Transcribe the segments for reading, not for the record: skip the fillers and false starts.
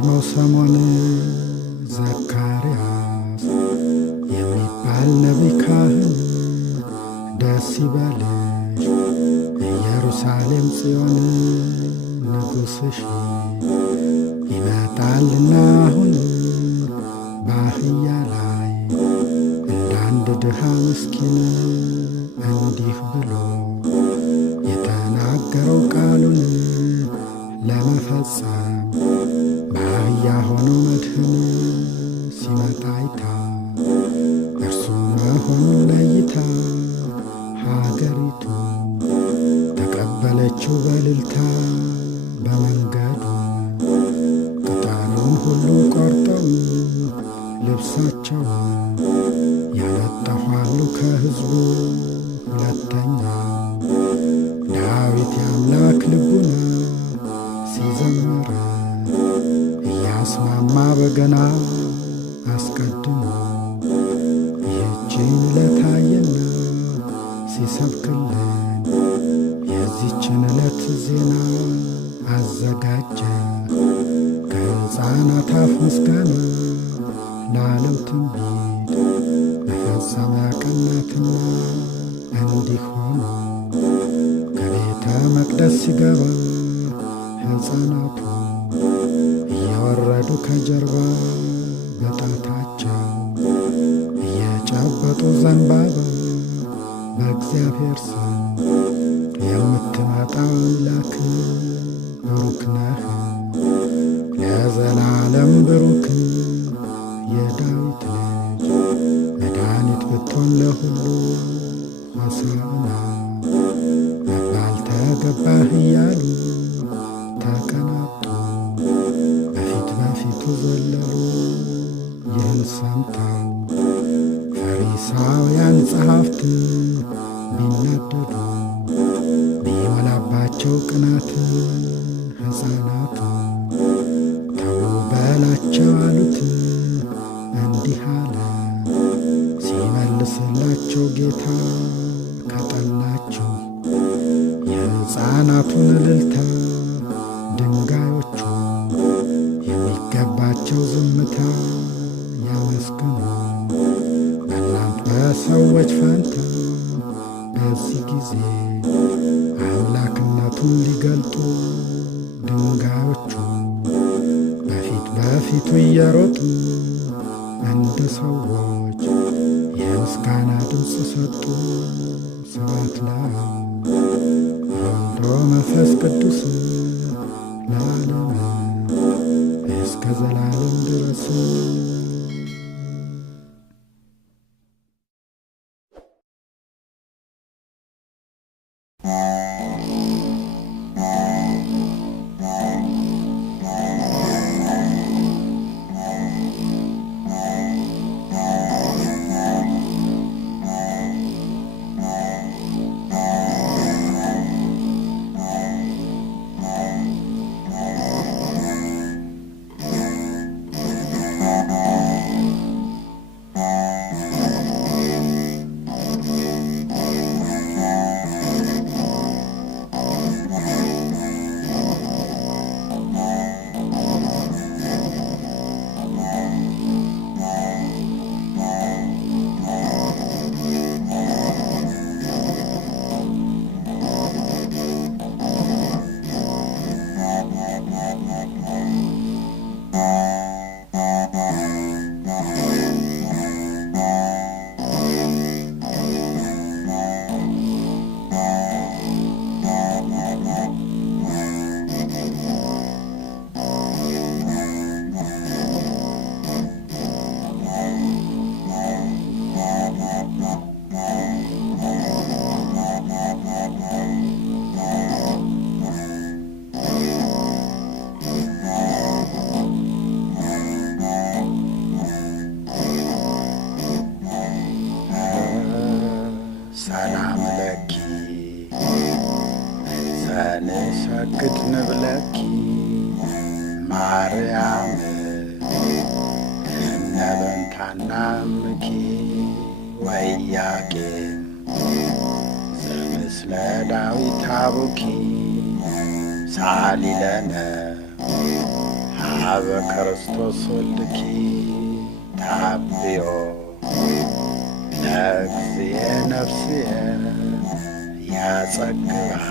በቀድሞው ሰሞን ዘካርያስ የሚባል ነቢይ ካህን ደስ ይበልሽ ኢየሩሳሌም ጽዮን ንጉሥሽ ይመጣልና አሁን በአህያ ላይ እንዳንድ ድሃ ምስኪን እንዲህ ብሎ የተናገረው ቃሉን ለመፈጸም በአህያ ሆኖ መድህን ሲመጣ አይታ እርሱ መሆኑን ለይታ ሀገሪቱ ተቀበለችው በእልልታ። በመንገዱ ቅጠሉን ሁሉ ቆርጠው ልብሳቸውን ያነጠፋሉ ከሕዝቡ። ሁለተኛው ዳዊት የአምላክ ልቡና ሲዘምር እያስማማ በገና አስቀድሞ ይህችን ዕለት አየና ሲሰብክልን የዚችን ዕለት ዜና አዘጋጀ ከሕፃናት አፍ ምስጋና ለዓለም ትንቢት መፈጸሚያ ቀናትና እንዲህ ሆኖ ከቤተ መቅደስ ሲገባ ሕፃናቱ እየወረዱ ከጀርባ በጣታቸው እየጨበጡ ዘንባባ በእግዚአብሔር ስም የምትመጣ አምላክ ብሩክ ነህ ለዘላለም ብሩክ የዳዊት ልጅ መድኃኒት ብትሆን ለሁሉ ሆሳዕና መባል ተገባህ እያሉ ተቀናጡ በፊት በፊቱ ዘለሉ። ይህን ሰምተው ፈሪሳውያን ጸሐፍት ቢናደዱ ቢሞላባቸው ቅናት ሕፃናቱ ተው በላቸው አሉት። እንዲህ አለ ሲመልስላቸው ጌታ ከጠላችሁ የሕፃናቱን እልልታ ድንጋዮቹ የሚገባቸው ዝምታ ያመስግኑ በእናንተ በሰዎች ፈንታ። በዚህ ጊዜ አምላክነቱን ሊገልጡ ድንጋዮቹ በፊት በፊቱ እየሮጡ እንደ ሰዎች የምስጋና ድምፅ ሰጡ። ስብሐት ለአብ ወወልድ ወመንፈስ ቅዱስ ለዓለሙ እስከ ዘላለም ድረስ። ሰላም ለኪ ዘንሰግድ ንብለኪ ማርያም እምነበንታና እምኪ ወኢያቄም ዘምስለ ዳዊት አቡኪ ሳሊ ለነ አበ ክርስቶስ ወልድኪ ታብዮ ለእግዚእ ነፍስየ ያጸግብሃ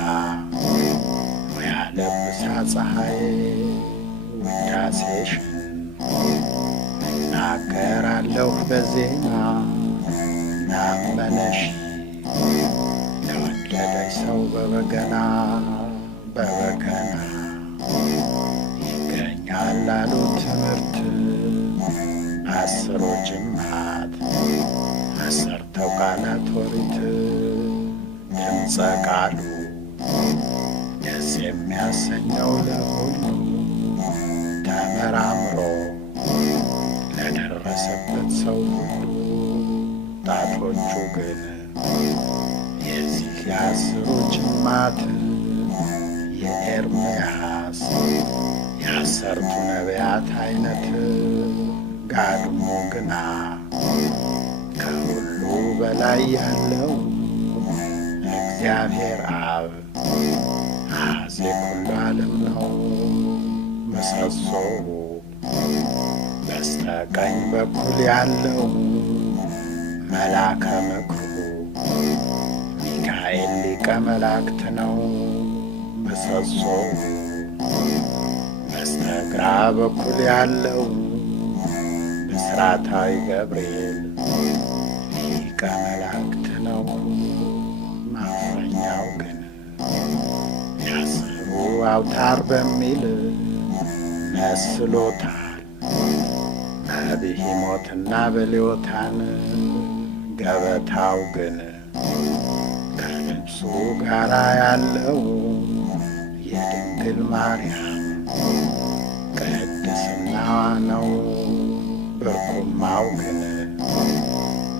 ወያለብሳ ፀሐይ ውዳሴሽን እናገራለሁ በዜማ ላመነሽ ለወደደች ሰው በበገና ይገኛል ላሉ ትምህርት አስሩ ጅማት አሰርተው ቃላት ኦሪት ድምፀ ቃሉ ደስ የሚያሰኘው ለሁሉ ተመራምሮ ለደረሰበት ሰው ሁሉ ጣቶቹ ግን የዚህ የአስሩ ጅማት የኤርምያስ የአሰርቱ ነቢያት አይነት ጋድሞ ግና ከሁሉ በላይ ያለው እግዚአብሔር አብ አፄ ኩሉ ዓለም ነው ምሰሶው። በስተቀኝ በኩል ያለው መልአከ ምክሩ ሚካኤል ሊቀ መላእክት ነው ምሰሶው። በስተግራ በኩል ያለው ብስራታዊ ገብርኤል ሊቀ መላእክት ነው። ማፍረኛው ግን የአስሩ አውታር በሚል መስሎታል። በብሂሞትና በሌዎታን ገበታው ግን ከልብሱ ጋራ ያለው የድንግል ማርያም ቅድስናዋ ነው። ብርኩማው ግን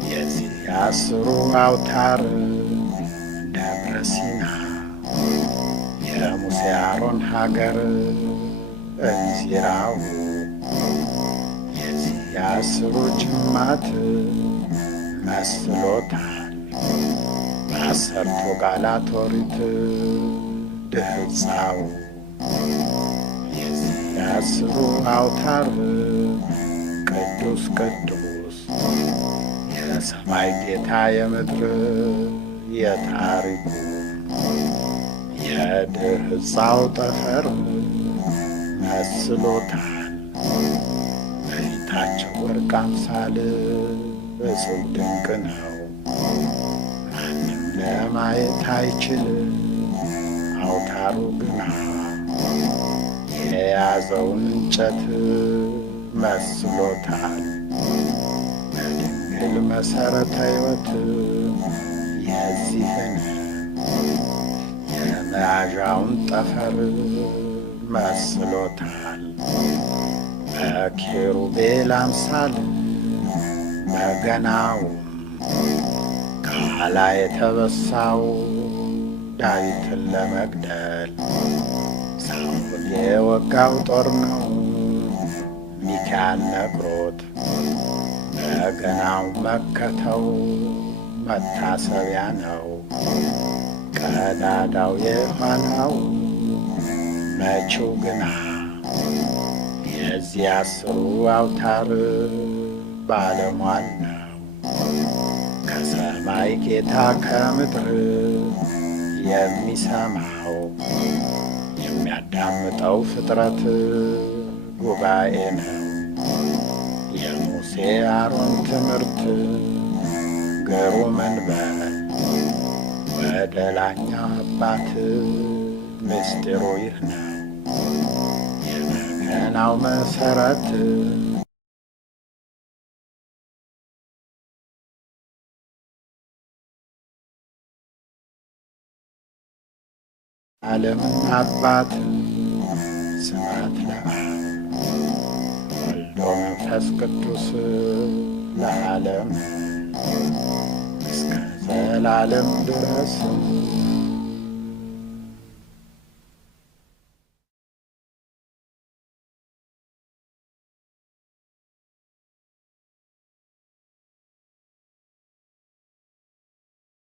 የዚህ የአስሩ አውታር ደብረ ሲና የሙሴ አሮን ሀገር እንዚራው የዚህ የአስሩ ጅማት መስሎታል። በአሰርቱ ቃላት ኦሪት ድህፃው የዚህ የአስሩ አውታር ቅዱስ ቅዱስ የሰማይ ጌታ የምድር የታሪኩ የድህፃው ጠፈር መስሎታል። በፊታቸው ወርቅ አምሳል እጹብ ድንቅ ነው። ማንም ለማየት አይችል አውታሩ ግና የያዘውን እንጨት መስሎታል። በድንግል መሠረተ ሕይወት የዚህን የመያዣውን ጠፈር መስሎታል። በኪሩቤል አምሳል በገናውም ከኋላ የተበሳው ዳዊትን ለመግደል ሳኦል የወጋው ጦር ነው። ሚካኤል ነግሮት በገናው መከተው መታሰቢያ ነው። ቀዳዳው የኋላው መቺው ግና የዚህ አስሩ አውታር ባለሟል ነው። ከሰማይ ጌታ ከምድር የሚሰማው የሚያዳምጠው ፍጥረት ጉባኤ ነው። የሙሴ አሮን ትምህርት ግሩም እንበል ወደ ላኛው አባት ምስጢሩ ይህ ነው። የበገናው መሠረት ዓለምን አባት ስብሐት ለአብ ወልዶ መንፈስ ቅዱስ ለዓለም እስከ ዘላለም ድረስ